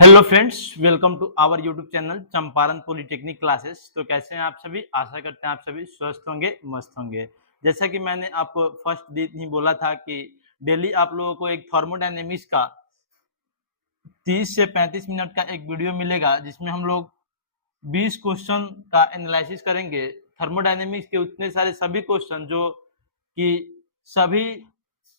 Hello friends, welcome to our YouTube channel Champaran polytechnic classes. तो कैसे हैं आप सभी? आशा करते हैं आप सभी स्वस्थ होंगे, मस्त होंगे। जैसा कि मैंने आपको फर्स्ट दिन ही बोला था कि डेली आप लोगों को एक थर्मोडायनेमिक्स का 30 से 35 मिनट का एक वीडियो मिलेगा, जिसमें हम लोग 20 क्वेश्चन का एनालिसिस करेंगे। थर्मोडायनेमिक्स के उतने सारे सभी क्वेश्चन जो कि सभी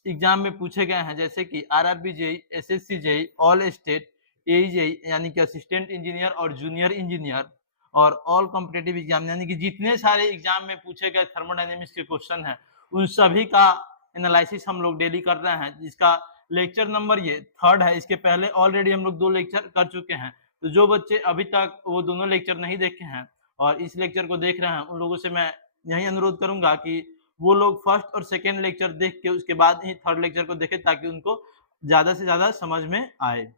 एग्जाम में पूछे गए हैं, जैसे कि RRB JE, SSC JE, all state, एईजेई यानी कि असिस्टेंट इंजीनियर और जूनियर इंजीनियर, और ऑल कॉम्पिटिटिव एग्जाम यानी कि जितने सारे एग्जाम में पूछे गए थर्मोडायनेमिक्स के क्वेश्चन हैं, उन सभी का एनालिसिस हम लोग डेली कर रहे हैं। जिसका लेक्चर नंबर ये थर्ड है। इसके पहले ऑलरेडी हम लोग 2 लेक्चर कर चुके हैं। तो जो बच्चे अभी तक वो दोनों लेक्चर नहीं देखे हैं और इस लेक्चर को देख रहे हैं, उन लोगों से मैं यही अनुरोध करूंगा कि वो लोग फर्स्ट और सेकेंड लेक्चर देख के उसके बाद ही थर्ड लेक्चर को देखें, ताकि उनको ज्यादा से ज्यादा समझ में आए।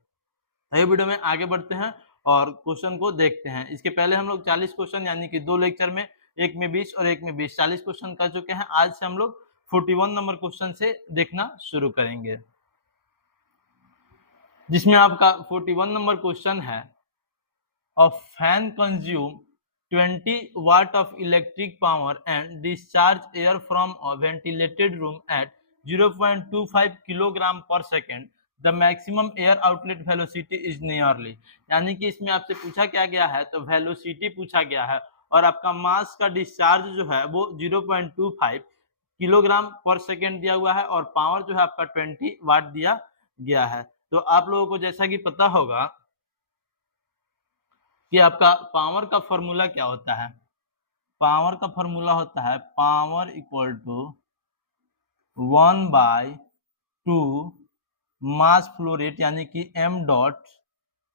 ये वीडियो में आगे बढ़ते हैं और क्वेश्चन को देखते हैं। इसके पहले हम लोग 40 क्वेश्चन यानी कि 2 लेक्चर में, एक में 20 और एक में 20, 40 क्वेश्चन कर चुके हैं। आज से हम लोग 41 नंबर क्वेश्चन से देखना शुरू करेंगे, जिसमें आपका 41 नंबर क्वेश्चन है, a fan consume 20 watt of electric power and discharge air from a ventilated room at 0.25 kilogram per second. The maximum air outlet velocity is nearly. यानी कि इसमें आपसे पूछा क्या गया है, तो वेलोसिटी पूछा गया है और आपका मास का डिस्चार्ज जो है वो 0.25 किलोग्राम पर सेकेंड दिया हुआ है और पावर जो है आपका 20 वाट दिया गया है। तो आप लोगों को जैसा कि पता होगा कि आपका पावर का फॉर्मूला क्या होता है। पावर का फॉर्मूला होता है power equal to 1/2 mass flow rate यानी कि m डॉट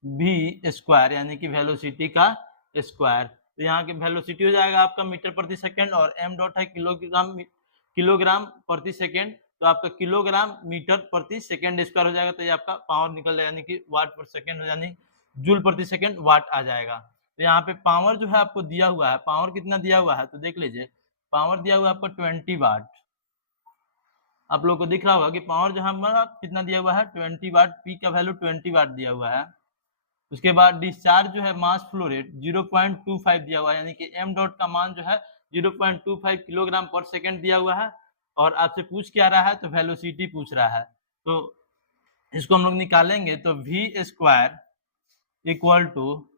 v स्क्वायर यानी कि वेलोसिटी का स्क्वायर। तो यहाँ की वेलोसिटी हो जाएगा आपका मीटर प्रति सेकेंड और m डॉट है किलोग्राम प्रति सेकेंड। तो आपका किलोग्राम मीटर प्रति सेकेंड स्क्वायर हो जाएगा। तो ये आपका पावर निकल जाएगा यानी कि वाट पर सेकेंड यानी जूल प्रति सेकेंड वाट आ जाएगा। तो यहाँ पे पावर जो है आपको दिया हुआ है, पावर कितना दिया हुआ है तो देख लीजिए। पावर दिया हुआ है आपको 20 वाट। आप लोगों को दिख रहा होगा कि पावर जो हमारा कितना दिया हुआ है 20 वाट, पी का वैल्यू 20 वाट दिया हुआ है। उसके बाद डिस्चार्ज जो है मास फ्लो रेट 0.25 दिया हुआ है, यानी कि m डॉट का मान जो है 0.25 किलोग्राम पर सेकेंड दिया हुआ है। और आपसे पूछ क्या रहा है, तो वेलोसिटी पूछ रहा है। तो इसको हम लोग निकालेंगे तो v square equal to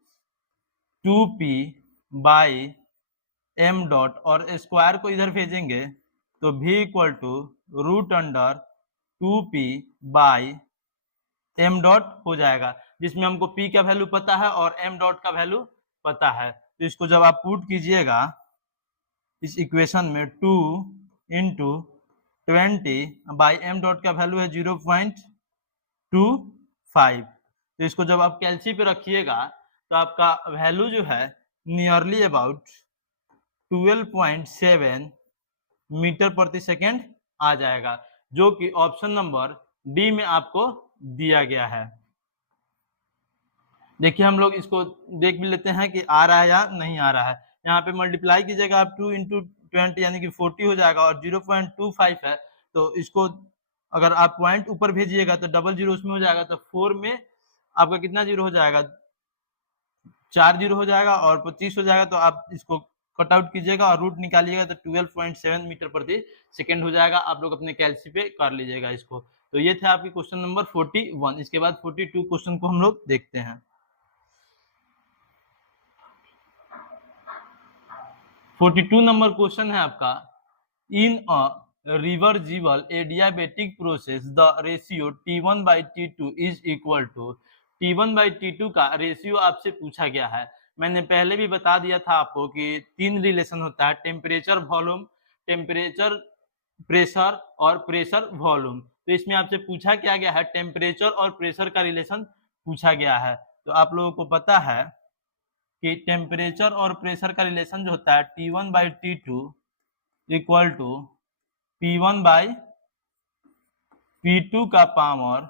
2p by m dot, और स्क्वायर को इधर भेजेंगे तो v equal to root under 2p by m dot हो जाएगा, जिसमें हमको p का वैल्यू पता है और m डॉट का वैल्यू पता है। तो इसको जब आप पुट कीजिएगा इस इक्वेशन में 2 इंटू 20 बाई m डॉट का वैल्यू है 0.25। तो इसको जब आप कैलसी पे रखिएगा तो आपका वैल्यू जो है नियरली अबाउट 12.7 मीटर प्रति सेकेंड आ जाएगा, जो कि ऑप्शन नंबर डी में आपको दिया गया है। देखिए हम लोग इसको देख भी लेते हैं कि आ रहा है या नहीं आ रहा है। यहाँ पे मल्टीप्लाई कीजिएगा आप 2 इंटू 20 यानी कि 40 हो जाएगा और 0.25 है। तो इसको अगर आप पॉइंट ऊपर भेजिएगा तो डबल जीरो उसमें हो जाएगा। तो 4 में आपका कितना जीरो हो जाएगा, 4 जीरो हो जाएगा और 25 हो जाएगा। तो आप इसको कट आउट कीजिएगा और रूट निकालिएगा तो 12.7 मीटर प्रति सेकेंड हो जाएगा। आप लोग अपने कैलसी पे कर लीजिएगा इसको। तो ये थे आपके क्वेश्चन नंबर 41। इसके बाद 42 क्वेश्चन को हम लोग देखते हैं। 42 नंबर क्वेश्चन है आपका, in a reversible adiabatic process the ratio T1 by T2 is equal to. T1 by T2 का रेशियो आपसे पूछा गया है। मैंने पहले भी बता दिया था आपको कि 3 रिलेशन होता है, टेम्परेचर वॉल्यूम, टेम्परेचर प्रेशर और प्रेशर वॉल्यूम। तो इसमें आपसे पूछा क्या गया है, टेम्परेचर और प्रेशर का रिलेशन पूछा गया है। तो आप लोगों को पता है कि टेम्परेचर और प्रेशर का रिलेशन जो होता है T1 by T2 equal to P1 by P2 का पावर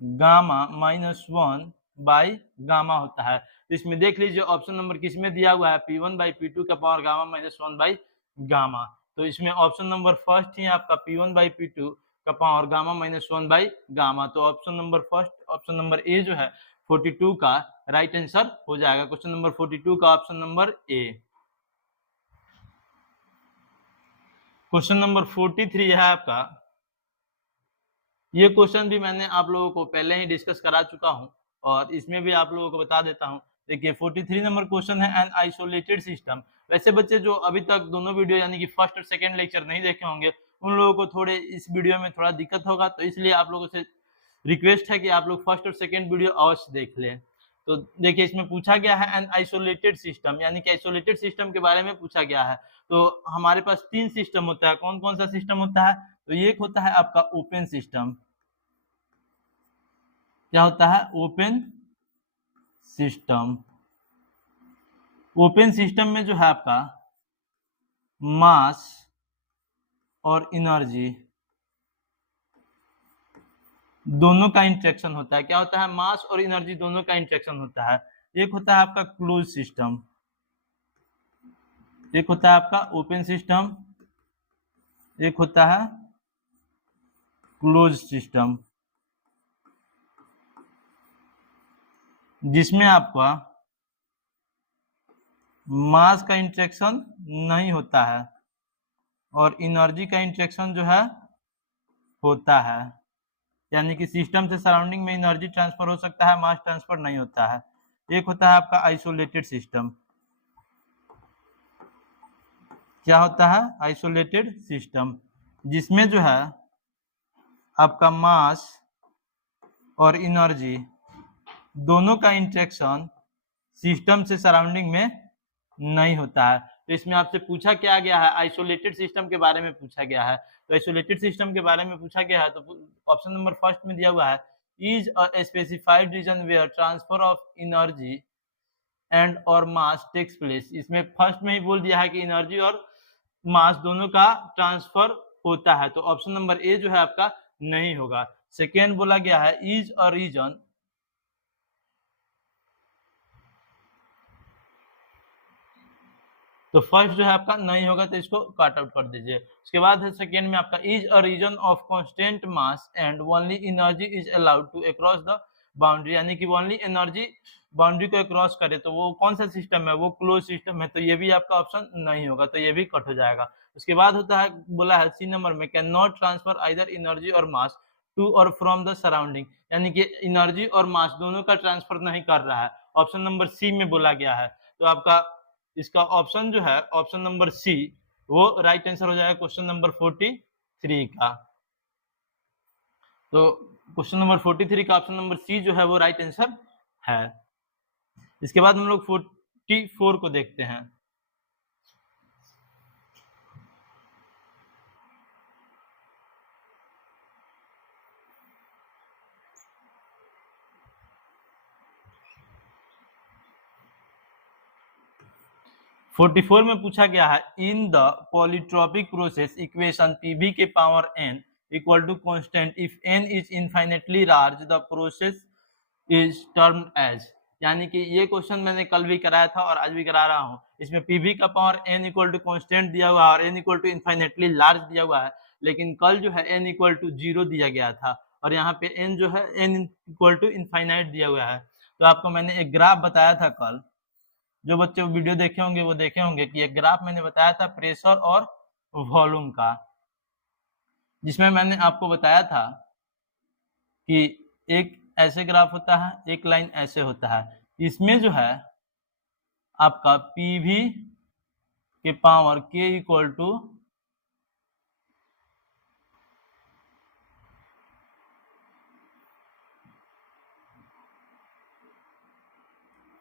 गामा -1 बाई गामा होता है। तो इसमें देख लीजिए ऑप्शन नंबर किसमें दिया हुआ है, P1 by P2 का पावर गामा -1 बाई गामा। तो इसमें ऑप्शन नंबर फर्स्ट ही आपका P1 by P2 का पावर गामा -1 बाई गामा। तो option number first, option number A जो है 42 का राइट आंसर हो जाएगा। क्वेश्चन नंबर 42 का option number A. Question number 43 है आपका। ये क्वेश्चन भी मैंने आप लोगों को पहले ही डिस्कस करा चुका हूं और इसमें भी आप लोगों को बता देता हूं। देखिए 43 नंबर क्वेश्चन है, एन आइसोलेटेड सिस्टम। वैसे बच्चे जो अभी तक दोनों वीडियो यानी कि फर्स्ट और सेकंड लेक्चर नहीं देखे होंगे उन लोगों को थोड़े इस वीडियो में थोड़ा दिक्कत होगा, तो इसलिए आप लोगों से रिक्वेस्ट है कि आप लोग फर्स्ट और सेकंड वीडियो अवश्य देख लें। तो देखिए इसमें पूछा गया है एन आइसोलेटेड सिस्टम, यानी कि आइसोलेटेड सिस्टम के बारे में पूछा गया है। तो हमारे पास 3 सिस्टम होता है। कौन कौन सा सिस्टम होता है? तो ये एक होता है आपका ओपन सिस्टम। क्या होता है? Open system. ओपन सिस्टम में जो है आपका मास और एनर्जी दोनों का इंटरेक्शन होता है। क्या होता है? मास और एनर्जी दोनों का इंटरेक्शन होता है। एक होता है आपका क्लोज सिस्टम, एक होता है आपका ओपन सिस्टम, एक होता है क्लोज सिस्टम, जिसमें आपका मास का इंटरेक्शन नहीं होता है और एनर्जी का इंटरेक्शन जो है होता है। यानी कि सिस्टम से सराउंडिंग में एनर्जी ट्रांसफर हो सकता है, मास ट्रांसफर नहीं होता है। एक होता है आपका आइसोलेटेड सिस्टम। क्या होता है? आइसोलेटेड सिस्टम, जिसमें जो है आपका मास और एनर्जी दोनों का इंटरेक्शन सिस्टम से सराउंडिंग में नहीं होता है। तो इसमें आपसे पूछा क्या गया है? आइसोलेटेड सिस्टम के बारे में पूछा गया है। तो आइसोलेटेड सिस्टम के बारे में पूछा गया है, तो ऑप्शन नंबर फर्स्ट में दिया हुआ है is a specified region where transfer of energy and और मास टेक्स प्लेस। इसमें फर्स्ट में ही बोल दिया है कि एनर्जी और मास दोनों का ट्रांसफर होता है, तो ऑप्शन नंबर ए जो है आपका नहीं होगा। सेकेंड बोला गया है इज अ रीजन, तो फर्स्ट जो है आपका नहीं होगा, तो इसको काट आउट कर दीजिए। उसके बाद है सेकेंड में आपका is a region of constant mass and only energy is allowed to across the boundary, यानी कि ओनली एनर्जी बाउंड्री को क्रॉस करे, तो वो कौन सा सिस्टम है? वो क्लोज सिस्टम है, तो ये भी आपका ऑप्शन नहीं होगा, तो ये भी कट हो जाएगा। उसके बाद होता है, बोला है सी नंबर में can not transfer either energy और मास टू और फ्रॉम द सराउंडिंग, यानी कि एनर्जी और मास दोनों का ट्रांसफर नहीं कर रहा है। ऑप्शन नंबर सी में बोला गया है, तो आपका इसका ऑप्शन जो है ऑप्शन नंबर सी वो राइट आंसर हो जाएगा क्वेश्चन नंबर 43 का। तो क्वेश्चन नंबर 43 का ऑप्शन नंबर सी जो है वो राइट आंसर है। इसके बाद हम लोग 44 को देखते हैं। फोर्टी में पूछा गया है in the polytropic process equation PV के power N equal to constant if N is infinitely large the process is termed as, यानी कि ये क्वेश्चन मैंने कल भी कराया था और आज भी करा रहा हूँ। इसमें पीवी का power N equal to constant दिया हुआ है और n equal to infinitely large दिया हुआ है, लेकिन कल जो है एन इक्वल टू 0 दिया गया था और यहाँ पे एन जो है एन इक्वल टू इनफाइनाइट दिया हुआ है। तो आपको मैंने एक ग्राफ बताया था कल, जो बच्चे वीडियो देखे होंगे वो देखे होंगे कि एक ग्राफ मैंने बताया था प्रेशर और वॉल्यूम का, जिसमें मैंने आपको बताया था कि एक ऐसे ग्राफ होता है, एक लाइन ऐसे होता है। इसमें जो है आपका पीवी के पावर के इक्वल टू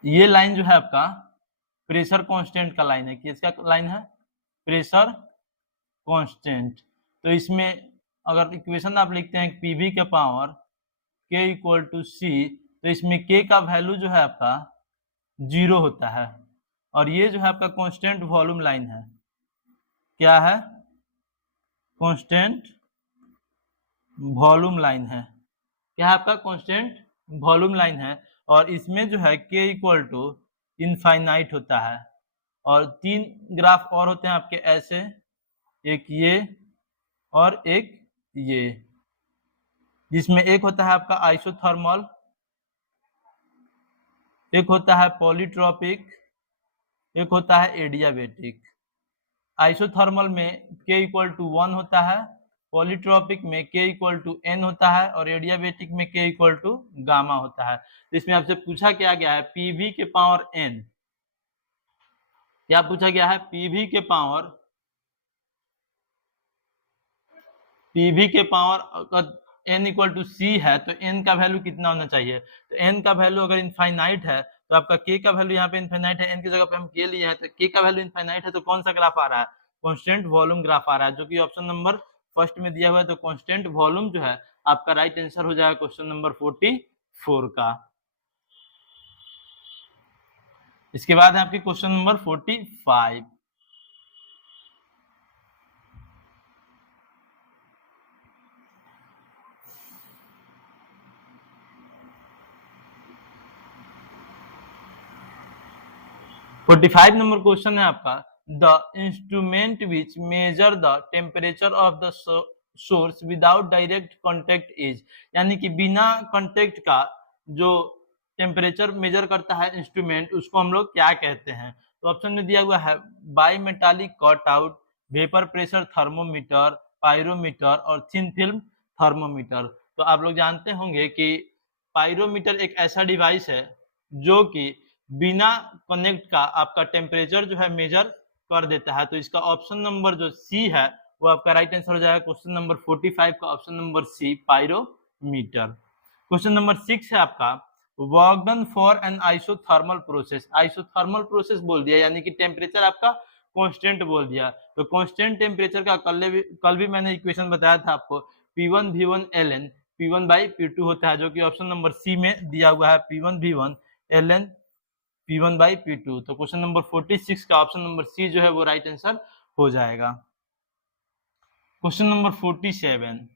ये लाइन जो है आपका प्रेशर कांस्टेंट का लाइन है। किसका लाइन है? Pressure constant. तो इसमें अगर इक्वेशन आप लिखते हैं पीवी के पावर के इक्वल टू सी, तो इसमें के का वैल्यू जो है आपका 0 होता है और ये जो है आपका कांस्टेंट वॉल्यूम लाइन है। क्या है? कांस्टेंट वॉल्यूम लाइन है। क्या है आपका? कांस्टेंट वॉल्यूम लाइन है और इसमें जो है के इक्वल टू इनफाइनाइट होता है और 3 ग्राफ और होते हैं आपके ऐसे, एक ये और एक ये, जिसमें एक होता है आपका आइसोथर्मल एक होता है पॉलीट्रॉपिक, एक होता है एडियाबेटिक। आइसोथर्मल में K इक्वल टू 1 होता है, पॉलीट्रॉपिक में K इक्वल टू n होता है और एडियाबेटिक में K इक्वल टू गामा होता है। तो इसमें आपसे पूछा क्या गया है, PV के पावर n, क्या पूछा गया है, PV के पावर अगर n इक्वल टू c है तो n का वैल्यू कितना होना चाहिए। तो n का वैल्यू अगर इनफाइनाइट है तो आपका k का वैल्यू यहाँ पे इनफाइनाइट है, n की जगह पे हम k लिए हैं, तो k का वैल्यू इनफाइनाइट है तो कौन सा ग्राफ आ रहा है, कांस्टेंट वॉल्यूम ग्राफ आ रहा है, जो कि ऑप्शन नंबर फर्स्ट में दिया हुआ है। तो कांस्टेंट वॉल्यूम जो है आपका राइट आंसर हो जाएगा क्वेश्चन नंबर 44 का। इसके बाद है आपकी question number 45। Forty five number question है आपका, the instrument which measure the temperature of the source without direct contact is, यानी कि बिना कॉन्टेक्ट का जो टेम्परेचर मेजर करता है इंस्ट्रूमेंट, उसको हम लोग क्या कहते हैं। तो ऑप्शन में दिया हुआ है by metallic cut out, vapour pressure thermometer, pyrometer और थिन फिल्म थर्मोमीटर। तो आप लोग जानते होंगे कि पायरोमीटर एक ऐसा डिवाइस है जो कि बिना कनेक्ट का आपका टेम्परेचर जो है मेजर कर देता है। तो इसका ऑप्शन नंबर जो सी है वो आपका राइट आंसर हो जाएगा क्वेश्चन नंबर 45 का option number C, pyrometer. Question number 6 है आपका, work done for an isothermal process, isothermal process बोल दिया यानी कि टेम्परेचर आपका कांस्टेंट बोल दिया। तो कांस्टेंट टेम्परेचर का कल भी मैंने इक्वेशन बताया था आपको, P1 V1 ln P1 by P2 होता है, जो कि ऑप्शन नंबर सी में दिया हुआ है, P1 V1 ln P1 by P2। तो क्वेश्चन नंबर 46 का ऑप्शन नंबर सी जो है वो राइट आंसर हो जाएगा। क्वेश्चन नंबर 47,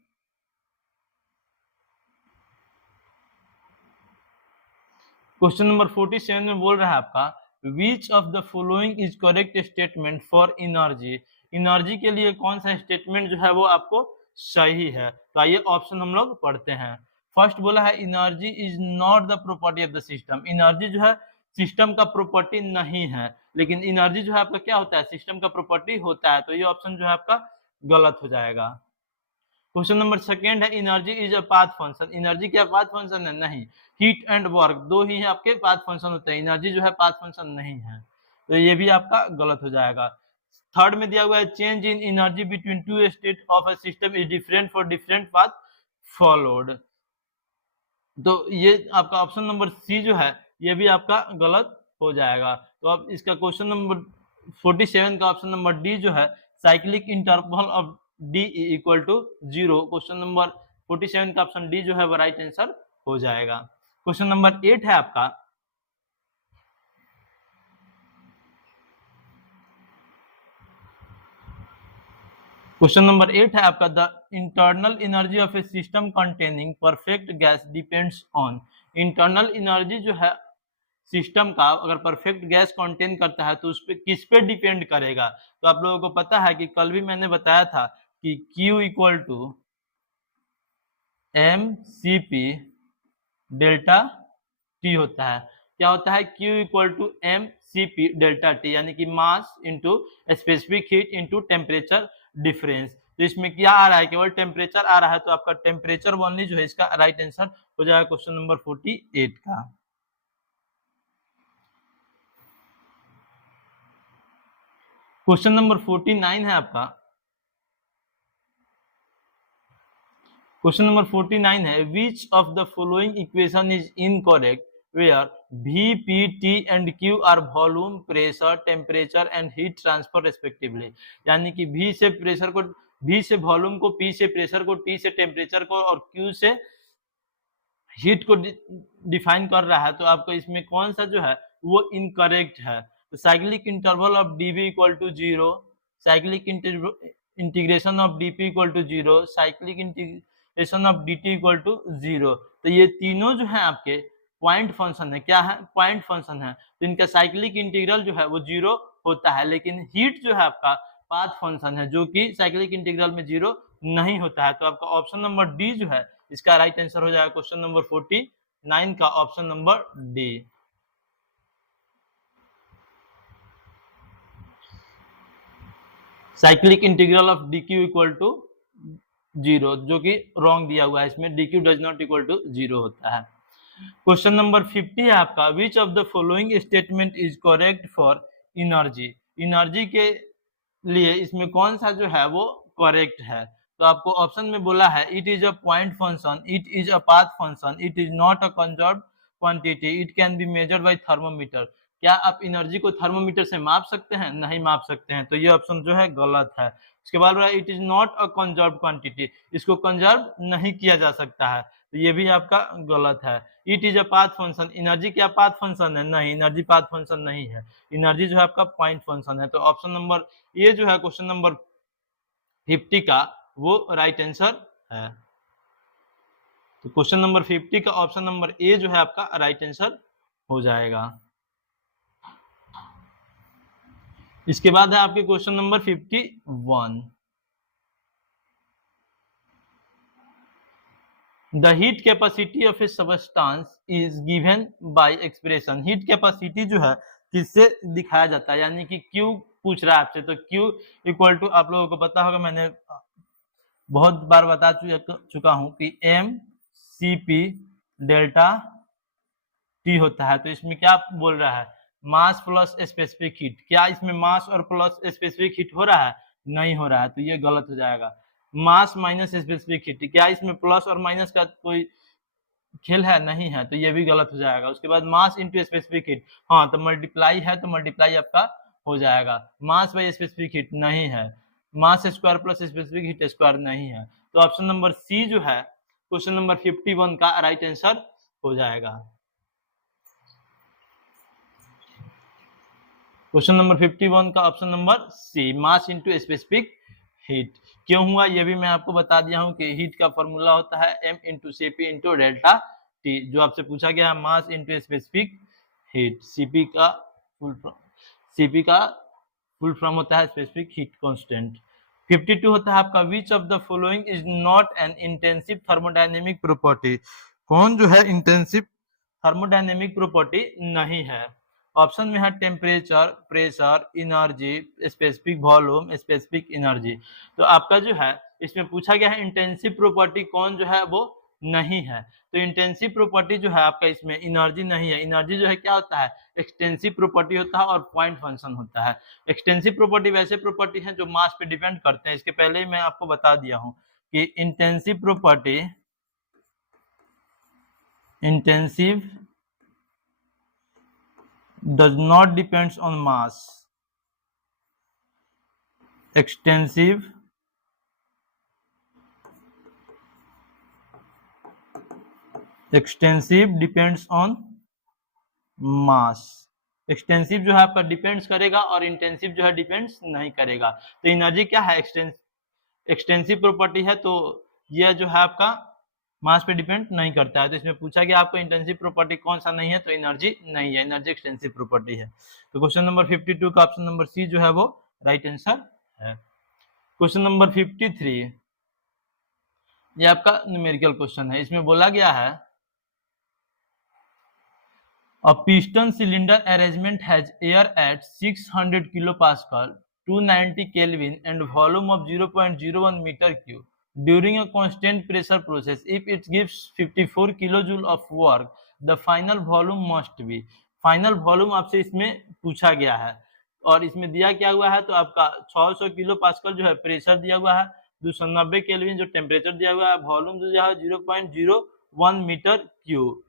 क्वेश्चन नंबर 47 में बोल रहा है आपका, which of the following is correct statement for energy, energy के लिए कौन सा स्टेटमेंट जो है वो आपको सही है। तो आइए ऑप्शन हम लोग पढ़ते हैं। फर्स्ट बोला है energy is not the property of the system, energy जो है सिस्टम का प्रॉपर्टी नहीं है, लेकिन एनर्जी जो है आपका क्या होता है, सिस्टम का प्रॉपर्टी होता है। तो ये ऑप्शन जो है आपका गलत हो जाएगा। क्वेश्चन नंबर सेकेंड है, energy is a path function, energy क्या पाथ फंक्शन है, नहीं। हीट एंड वर्क दो ही है आपके पाथ फंक्शन होते हैं, एनर्जी जो है पाथ फंक्शन नहीं है, तो ये भी आपका गलत हो जाएगा। थर्ड में दिया हुआ है, change in energy between two state of a system is different for different path followed. तो ये आपका ऑप्शन नंबर सी जो है ये भी आपका गलत हो जाएगा। तो अब इसका क्वेश्चन नंबर 47 का ऑप्शन नंबर डी जो है, cyclic interval of D equal to 0, question number 47 का ऑप्शन डी जो है वो राइट आंसर हो जाएगा। क्वेश्चन नंबर 8 है आपका, क्वेश्चन नंबर 8 है आपका, the internal energy of A system containing perfect gas depends on, internal energy जो है सिस्टम का अगर परफेक्ट गैस कंटेन करता है तो उस पे किस पे डिपेंड करेगा। तो आप लोगों को पता है कि कल भी मैंने बताया था कि Q equal to mCp delta T होता है। क्या होता है, Q equal to mCp delta T, यानी कि mass into specific heat into temperature difference. तो इसमें क्या आ रहा है, केवल टेम्परेचर आ रहा है, तो आपका टेम्परेचर ओनली जो है इसका राइट आंसर हो जाएगा क्वेश्चन नंबर 48 का। क्वेश्चन नंबर 49 है आपका, क्वेश्चन नंबर 49 है, which of the following equation is incorrect where V, P, T and Q are volume, pressure, temperature and heat transfer respectively, यानी कि V से प्रेशर को, V से वॉल्यूम को, P से प्रेशर को, T से टेम्परेचर को और Q से हीट को डिफाइन कर रहा है। तो आपको इसमें कौन सा जो है वो इनकरेक्ट है। तो cyclic interval of dV equal to 0, cyclic integration of dP equal to 0, cyclic integration of dt equal to 0। तो ये तीनों जो है आपके पॉइंट फंक्शन है, क्या है, पॉइंट फंक्शन है। तो इनका साइक्लिक इंटीग्रल जो है वो 0 होता है, लेकिन हीट जो है आपका पाथ फंक्शन है, जो कि साइक्लिक इंटीग्रल में 0 नहीं होता है। तो आपका ऑप्शन नंबर डी जो है इसका राइट आंसर हो जाएगा क्वेश्चन नंबर 49 का option number D. Cyclic integral of D Q equal to 0, जो कि रॉन्ग दिया हुआ है, इसमें D Q does not equal to 0 होता है। क्वेश्चन नंबर 50 है आपका, which of the following statement is correct for energy. Energy के लिए इसमें कौन सा जो है वो करेक्ट है। तो आपको ऑप्शन में बोला है it is a point function, it is a path function, it is not a conserved quantity, it can be measured by thermometer. क्या आप एनर्जी को थर्मोमीटर से माप सकते हैं? नहीं माप सकते हैं, तो ये ऑप्शन जो है गलत है। उसके बाद बोला it is not a conserved quantity, इसको कंजर्व नहीं किया जा सकता है, तो ये भी आपका गलत है। It is a path function, energy क्या पाथ फंक्शन है? नहीं, एनर्जी पाथ फंक्शन नहीं है, एनर्जी जो है आपका पॉइंट फंक्शन है। तो ऑप्शन नंबर ये जो है क्वेश्चन नंबर 50 का वो राइट आंसर है। तो क्वेश्चन नंबर 50 का ऑप्शन नंबर ए जो है आपका राइट आंसर हो जाएगा। इसके बाद है आपके question number 51। The heat capacity of A substance is given by expression. Heat capacity जो है किससे दिखाया जाता है, यानी कि क्यू पूछ रहा है आपसे, तो क्यू इक्वल टू, आप लोगों को पता होगा, मैंने बहुत बार बता चुका हूं कि M C P delta T होता है। तो इसमें क्या बोल रहा है, मास प्लस स्पेसिफिक हीट। क्या इसमें मास और प्लस स्पेसिफिक हीट हो रहा है? नहीं हो रहा है, तो ये गलत हो जाएगा। मास माइनस स्पेसिफिक हीट, क्या इसमें प्लस और माइनस का कोई खेल है? नहीं है, तो ये भी गलत हो जाएगा। उसके बाद मास इंटू स्पेसिफिक हीट, हाँ तो मल्टीप्लाई है, तो मल्टीप्लाई आपका हो जाएगा। मास बाई स्पेसिफिक हीट नहीं है, mass square plus specific heat square नहीं है, तो ऑप्शन नंबर सी जो है क्वेश्चन नंबर 51 का राइट आंसर हो जाएगा। क्वेश्चन नंबर 51 का option number C, mass into specific heat. क्यों हुआ ये भी मैं आपको बता दिया हूं कि हीट का फॉर्मूला होता है m into CP into delta T, जो आपसे पूछा गया है मास इंटू स्पेसिफिक हीट। सीपी का फुल फॉर्म होता है स्पेसिफिक हीट कांस्टेंट। 52 होता है आपका, which of the following is not an intensive thermodynamic property. कौन जो है इंटेंसिव थर्मोडायनेमिक प्रॉपर्टी नहीं है। ऑप्शन में है temperature, pressure, energy, specific volume, specific energy. तो आपका जो है इसमें पूछा गया है इंटेंसिव प्रॉपर्टी कौन जो है वो नहीं है। तो इंटेंसिव प्रॉपर्टी जो है आपका इसमें एनर्जी नहीं है। एनर्जी जो है क्या होता है, एक्सटेंसिव प्रॉपर्टी होता है और पॉइंट फंक्शन होता है। एक्सटेंसिव प्रॉपर्टी वैसे प्रॉपर्टी है जो मास पे डिपेंड करते हैं, इसके पहले ही मैं आपको बता दिया हूं कि intensive does not depends on mass. Extensive depends on mass. Extensive जो है आपका डिपेंड्स करेगा और इंटेंसिव जो है डिपेंड्स नहीं करेगा। तो एनर्जी क्या है, एक्सटेंसिव प्रॉपर्टी है, तो यह जो है आपका मास पे डिपेंड नहीं करता है। तो इसमें पूछा गया आपको इंटेंसिव प्रॉपर्टी कौन सा नहीं है, तो एनर्जी नहीं है, एनर्जी एक्सटेंसिव प्रॉपर्टी है। तो क्वेश्चन नंबर 52 का ऑप्शन नंबर सी जो है वो राइट आंसर है। क्वेश्चन नंबर 53, ये आपका न्यूमेरिकल क्वेश्चन है। इसमें बोला गया है a piston cylinder arrangement has air at 600 kilopascal, 290 Kelvin and volume of 0.01 meter cube during a constant pressure process. If it gives 54 kilojoule of work, the final volume must be. Final volume आपसे इसमें पूछा गया है और इसमें दिया क्या हुआ है, तो आपका 600 किलो पास्कल जो है प्रेशर दिया हुआ है, 290 केल्विन जो टेम्परेचर दिया हुआ है, वॉल्यूम जो है 0.01 मीटर क्यूब।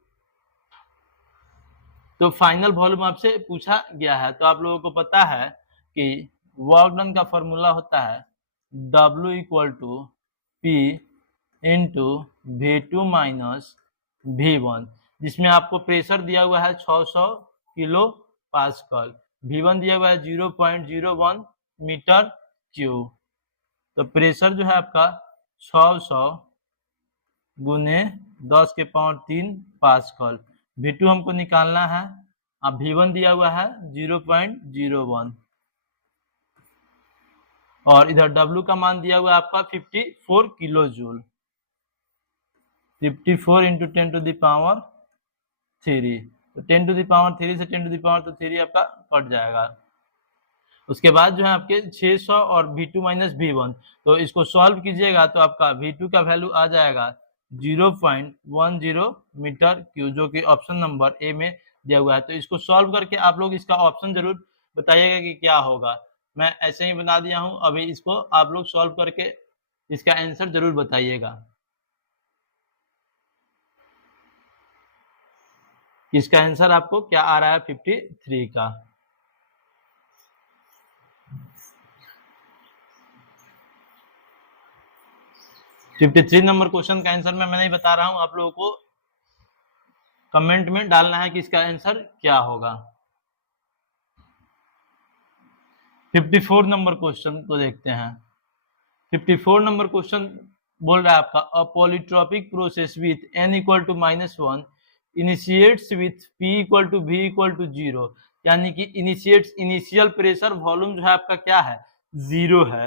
तो फाइनल वॉल्यूम आपसे पूछा गया है। तो आप लोगों को पता है कि वर्क डन का फॉर्मूला होता है W equal to P into V2 minus V1, जिसमें आपको प्रेशर दिया हुआ है 600 किलो पास्कल, V1 दिया हुआ है 0.01 मीटर क्यूब। तो प्रेशर जो है आपका 600 गुने 10 के पावर 3 पास्कल, V2 हमको निकालना है, अब V1 दिया हुआ है 0.01 और इधर W का मान दिया हुआ है आपका 54 kilo joule. 54 into 10 to the power 3, तो 10 टू द पावर 3 से 10 टू द पावर तो 3 आपका कट जाएगा। उसके बाद जो है आपके 600 और V2 माइनस V1, तो इसको सॉल्व कीजिएगा तो आपका V2 का वैल्यू आ जाएगा 0.10 मीटर क्यूब, जो कि ऑप्शन नंबर ए में दिया हुआ है। तो इसको सॉल्व करके आप लोग इसका ऑप्शन जरूर बताइएगा कि क्या होगा। मैं ऐसे ही बना दिया हूं, अभी इसको आप लोग सॉल्व करके इसका आंसर जरूर बताइएगा। इसका आंसर आपको क्या आ रहा है 53 का। फिफ्टी थ्री नंबर क्वेश्चन का आंसर मैं नहीं बता रहा हूं, आप लोगों को कमेंट में डालना है कि इसका आंसर क्या होगा। 54 नंबर क्वेश्चन को देखते हैं। 54 नंबर क्वेश्चन बोल रहा है आपका a polytropic process with n equal to -1 initiates with p equal to v equal to 0, यानी कि इनिशिएट्स इनिशियल प्रेशर वॉल्यूम जो है आपका क्या है 0 है,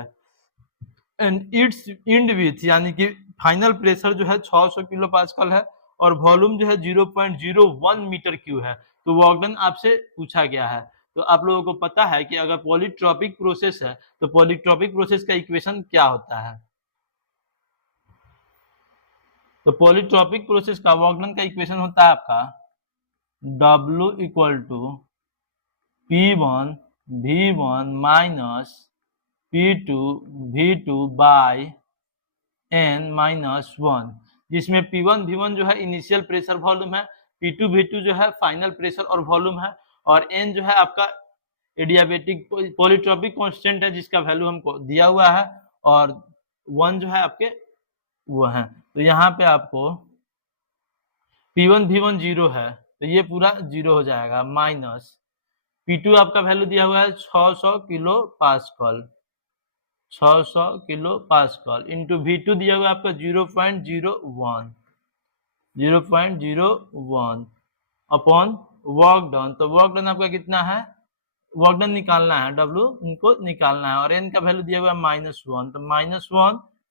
एंड इट्स इंड विथ यानी कि फाइनल प्रेशर जो है 600 किलो पास्कल है और वॉल्यूम जो है 0.01 मीटर क्यूब है। तो वर्क डन आपसे पूछा गया है। तो आप लोगों को पता है कि अगर पॉलीट्रॉपिक प्रोसेस है तो पॉलीट्रॉपिक प्रोसेस का इक्वेशन क्या होता है। तो पॉलीट्रॉपिक प्रोसेस का वर्क डन का इक्वेशन होता है आपका W equal to P1 V1 minus P2 V2 by n minus 1, जिसमें P1 V1 जो है इनिशियल प्रेशर वॉल्यूम है, P2 V2 जो है फाइनल प्रेशर और वॉल्यूम है, और n जो है आपका एडियाबेटिक पॉलीट्रॉपिक कांस्टेंट है जिसका वैल्यू हमको दिया हुआ है, और 1 जो है आपके वो है। तो यहाँ पे आपको P1 V1 0 है तो ये पूरा 0 हो जाएगा, माइनस P2 आपका वैल्यू दिया हुआ है 600 kilo pascal, 600 kilo pascal into V2 दिया हुआ है आपका 0.01 अपॉन वर्क डन। तो वर्क डन आपका कितना है, वर्क डन निकालना है, W इनको निकालना है, और n का वैल्यू दिया हुआ है -1, तो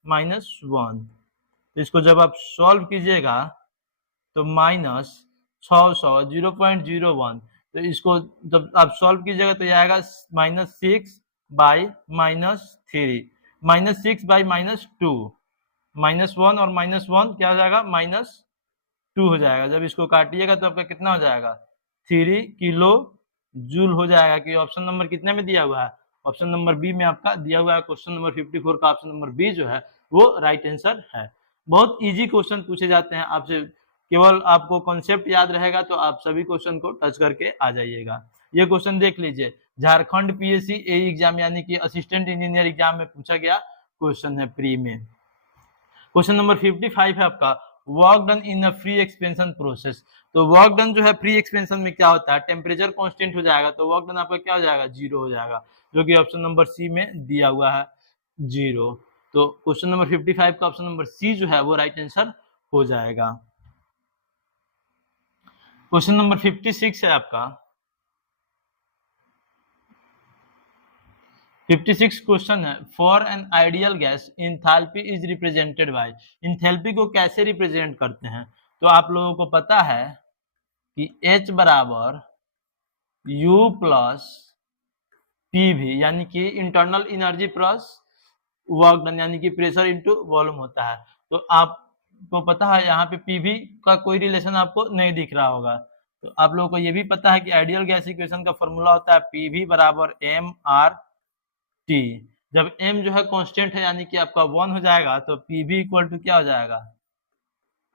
-1 तो इसको जब आप सॉल्व कीजिएगा तो माइनस 600 0.01, तो इसको जब आप सॉल्व कीजिएगा तो ये आएगा -6 बाई -3, -6 बाई -2, -1 और -1 क्या हो जाएगा -2 हो जाएगा। जब इसको काटिएगा तो आपका कितना हो जाएगा 3 किलो जूल हो जाएगा, कि ऑप्शन नंबर कितने में दिया हुआ है, ऑप्शन नंबर बी में आपका दिया हुआ है। क्वेश्चन नंबर 54 का ऑप्शन नंबर बी जो है वो राइट आंसर है। बहुत इजी क्वेश्चन पूछे जाते हैं आपसे, केवल आपको कॉन्सेप्ट याद रहेगा तो आप सभी क्वेश्चन को टच करके आ जाइएगा। ये क्वेश्चन देख लीजिए, झारखंड पीएससी ए एग्जाम यानी कि असिस्टेंट इंजीनियर एग्जाम में पूछा गया क्वेश्चन है प्री में। क्वेश्चन नंबर 55 है आपका work done in a free expansion process. तो वर्क डन जो है फ्री एक्सपेंशन में क्या होता है, टेम्परेचर कांस्टेंट हो जाएगा, तो वर्क डन आपका क्या हो जाएगा 0 हो जाएगा, जो कि ऑप्शन नंबर सी में दिया हुआ है 0। तो क्वेश्चन नंबर 55 का ऑप्शन नंबर सी जो है वो राइट आंसर हो जाएगा। क्वेश्चन नंबर 56 है आपका 56 क्वेश्चन है for an ideal gas enthalpy is represented by, enthalpy को कैसे रिप्रेजेंट करते हैं। तो आप लोगों को पता है कि H बराबर U प्लस PV यानी कि internal energy plus work done यानी कि प्रेशर इनटू वॉल्यूम होता है। तो आपको पता है यहाँ पे PV का कोई रिलेशन आपको नहीं दिख रहा होगा। तो आप लोगों को ये भी पता है कि आइडियल गैस इक्वेशन का फॉर्मूला होता है PV बराबर mRT। जब m जो है कांस्टेंट है यानी कि आपका 1 हो जाएगा, तो PV इक्वल टू क्या हो जाएगा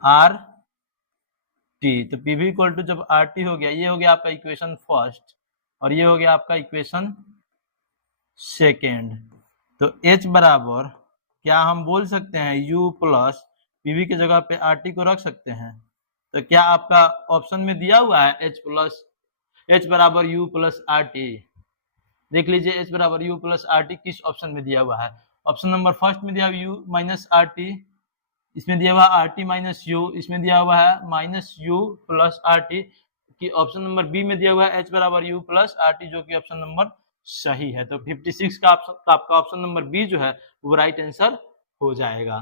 RT। तो PV इक्वल टू जब RT हो गया, ये हो गया आपका इक्वेशन फर्स्ट और ये हो गया आपका इक्वेशन सेकेंड। तो H बराबर क्या हम बोल सकते हैं U प्लस PV की जगह पे RT को रख सकते हैं। तो क्या आपका ऑप्शन में दिया हुआ है H बराबर U प्लस RT। देख लीजिए H बराबर U प्लस RT किस ऑप्शन में दिया हुआ है। ऑप्शन नंबर फर्स्ट में दिया हुआ U माइनस RT, इसमें दिया हुआ RT माइनस U, इसमें दिया हुआ है माइनस U प्लस RT, कि ऑप्शन नंबर बी में दिया हुआ है H बराबर U प्लस RT, जो कि ऑप्शन नंबर सही है। तो 56 का आपका ऑप्शन नंबर बी जो है वो राइट आंसर हो जाएगा।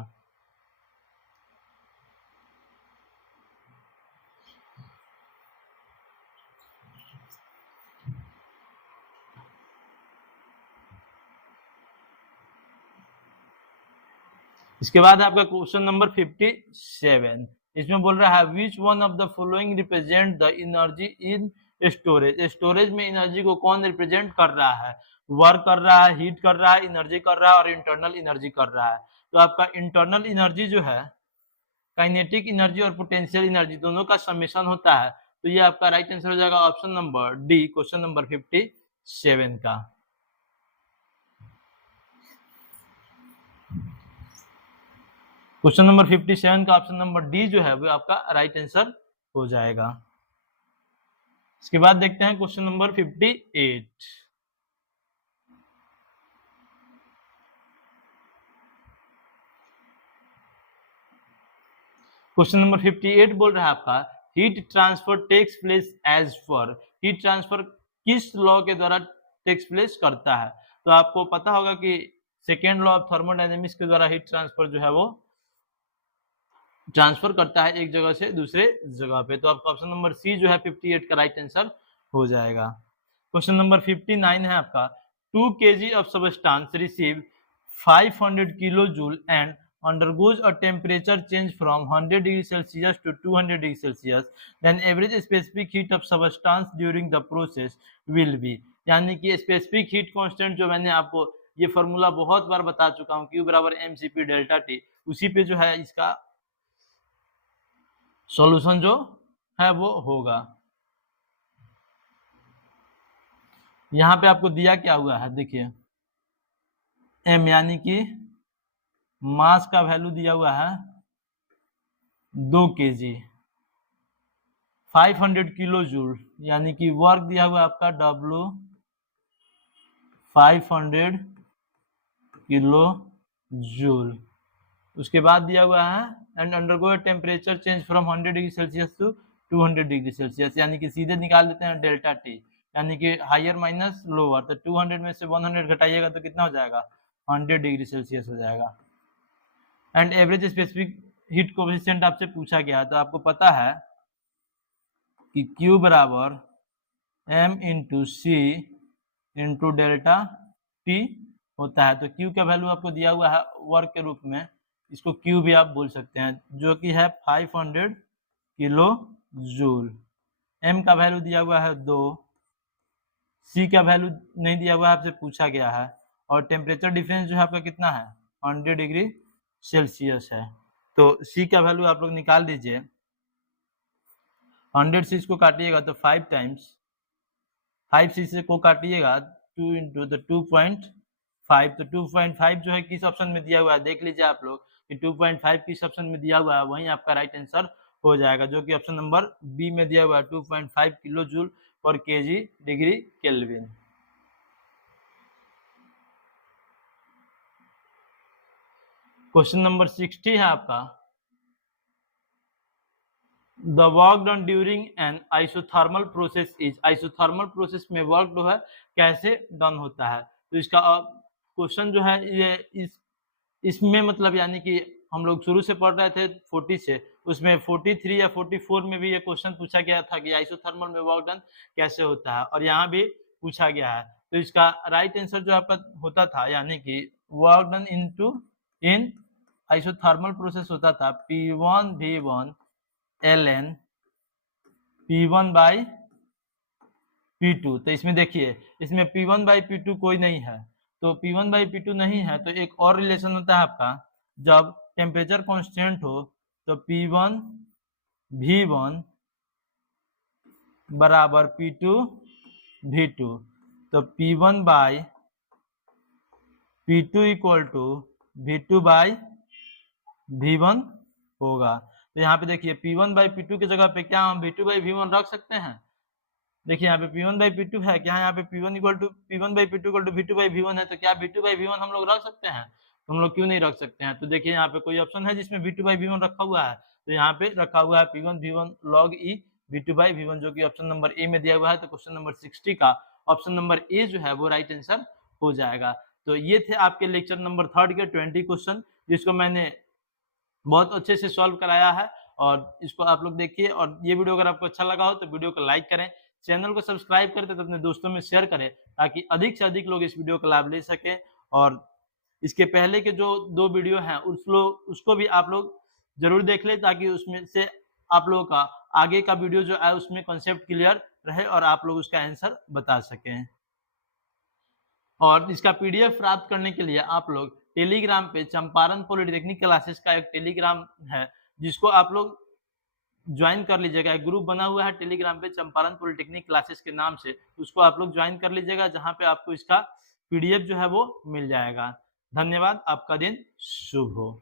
इसके बाद आपका क्वेश्चन नंबर 57, इसमें बोल रहा है which one of the following represent the energy in storage. Storage में एनर्जी को कौन रिप्रेजेंट कर रहा है? वर्क कर रहा है, हीट कर रहा है, एनर्जी कर रहा है और इंटरनल एनर्जी कर रहा है। तो आपका इंटरनल एनर्जी जो है काइनेटिक एनर्जी और पोटेंशियल एनर्जी दोनों का समेशन होता है। तो ये आपका राइट आंसर हो जाएगा option number D, question number 57 का। क्वेश्चन नंबर 57 का ऑप्शन नंबर डी जो है वो आपका राइट आंसर हो जाएगा। इसके बाद देखते हैं क्वेश्चन नंबर 58। क्वेश्चन नंबर 58 बोल रहा है आपका heat transfer takes place as per. Heat transfer किस लॉ के द्वारा टेक्स प्लेस करता है? तो आपको पता होगा कि सेकेंड लॉ ऑफ थर्मोडायनेमिक्स के द्वारा हीट ट्रांसफर जो है वो ट्रांसफर करता है एक जगह से दूसरे जगह पे। तो आपका ऑप्शन नंबर सी जो है 58 का राइट आंसर हो जाएगा। क्वेश्चन नंबर 59 है आपका 2 kg of substance receive 500 kilo joule and undergoes a temperature change from 100 degree Celsius to 200 degree Celsius, then average specific heat of substance during the process will be। यानी कि specific heat constant जो मैंने आपको ये formula बहुत बार बता चुका हूँ, Q बराबर mCp डेल्टा टी, उसी पे जो है इसका सॉल्यूशन जो है वो होगा। यहाँ पे आपको दिया क्या हुआ है, देखिए m यानी कि मास का वैल्यू दिया हुआ है 2 kg, 500 किलो जूल यानी कि वर्क दिया हुआ है आपका W 500 किलो जूल। उसके बाद दिया हुआ है and undergo temperature change from 100 degree Celsius to 200 degree Celsius, यानी कि सीधे निकाल देते हैं डेल्टा टी, यानी कि हायर माइनस लोअर। तो 200 में से 100 घटाइएगा तो कितना हो जाएगा? 100 डिग्री सेल्सियस हो जाएगा। And average specific heat coefficient आपसे पूछा गया, तो आपको पता है कि Q बराबर m इंटू सी इंटू डेल्टा टी होता है। तो Q का वैल्यू आपको दिया हुआ है वर्क के रूप में, इसको Q भी आप बोल सकते हैं, जो कि है 500 किलो जूल। m का वैल्यू दिया हुआ है 2, C का वैल्यू नहीं दिया हुआ है, आपसे पूछा गया है, और टेम्परेचर डिफरेंस जो है आपका कितना है? 100 डिग्री सेल्सियस है। तो C का वैल्यू आप लोग निकाल दीजिए, 100 से इसको काटिएगा तो 5 टाइम्स, 5 से को काटिएगा 2 इंटू तो 2.5, तो 2.5 जो है किस ऑप्शन में दिया हुआ है देख लीजिए आप लोग कि 2.5 किस ऑप्शन में दिया हुआ है, वहीं आपका राइट आंसर हो जाएगा, जो कि ऑप्शन नंबर बी में दिया हुआ है 2.5 किलो जूल पर KG degree kelvin. Question number 60 है आपका the work done during an isothermal process is. Isothermal process में वर्क जो है कैसे डन होता है? तो इसका क्वेश्चन जो है ये इसमें मतलब यानी कि हम लोग शुरू से पढ़ रहे थे 40 से, उसमें 43 या 44 में भी ये क्वेश्चन पूछा गया था कि आइसोथर्मल में वर्क डन कैसे होता है, और यहाँ भी पूछा गया है। तो इसका राइट आंसर जो आपका होता था यानी कि work done in isothermal process होता था P1 V1 ln P1 by P2। तो इसमें देखिए इसमें P1 बाई P2 कोई नहीं है, तो P1 बाई P2 नहीं है तो एक और रिलेशन होता है आपका, जब टेम्परेचर कांस्टेंट हो तो P1 V1 बराबर P2 V2, तो P1 by P2 equal to V2 by V1 होगा। तो यहाँ पे देखिए P1 बाई P2 की जगह पे क्या हम V2 बाई V1 रख सकते हैं? देखिए यहाँ पे P1 बाई P2 है, क्या यहाँ पे P1 equal to P1 by P2 equal to V2 by V1 है, तो क्या V2 बाई V1 हम लोग रख सकते हैं? तो हम लोग क्यों नहीं रख सकते हैं? तो देखिए यहाँ पे कोई ऑप्शन है जिसमें V2 बाई V1 रखा हुआ है, तो यहाँ पे रखा हुआ है P1 V1 log E V2 by V1, जो कि ऑप्शन नंबर ए में दिया हुआ है। तो क्वेश्चन नंबर 60 का ऑप्शन नंबर ए जो है वो राइट आंसर हो जाएगा। तो ये थे आपके लेक्चर नंबर 3 के 20 क्वेश्चन, जिसको मैंने बहुत अच्छे से सॉल्व कराया है, और इसको आप लोग देखिए। और ये वीडियो अगर आपको अच्छा लगा हो तो वीडियो को लाइक करें, चैनल को सब्सक्राइब करें तो अपने दोस्तों में शेयर करें, ताकि अधिक से अधिक लोग इस वीडियो का लाभ ले सकें और इसके पहले के जो 2 वीडियो हैं उसको भी आप लोग जरूर देख लें, ताकि उसमें से आप लोगों का आगे का वीडियो जो है उसमें कॉन्सेप्ट क्लियर रहे और आप लोग उसका आंसर बता सकें। और इसका पीडीएफ प्राप्त करने के लिए आप लोग टेलीग्राम पे चंपारण पॉलिटेक्निक क्लासेस का एक टेलीग्राम है, जिसको आप लोग ज्वाइन कर लीजिएगा। एक ग्रुप बना हुआ है टेलीग्राम पे चंपारण पॉलिटेक्निक क्लासेस के नाम से, उसको आप लोग ज्वाइन कर लीजिएगा, जहां पे आपको इसका पीडीएफ जो है वो मिल जाएगा। धन्यवाद, आपका दिन शुभ हो।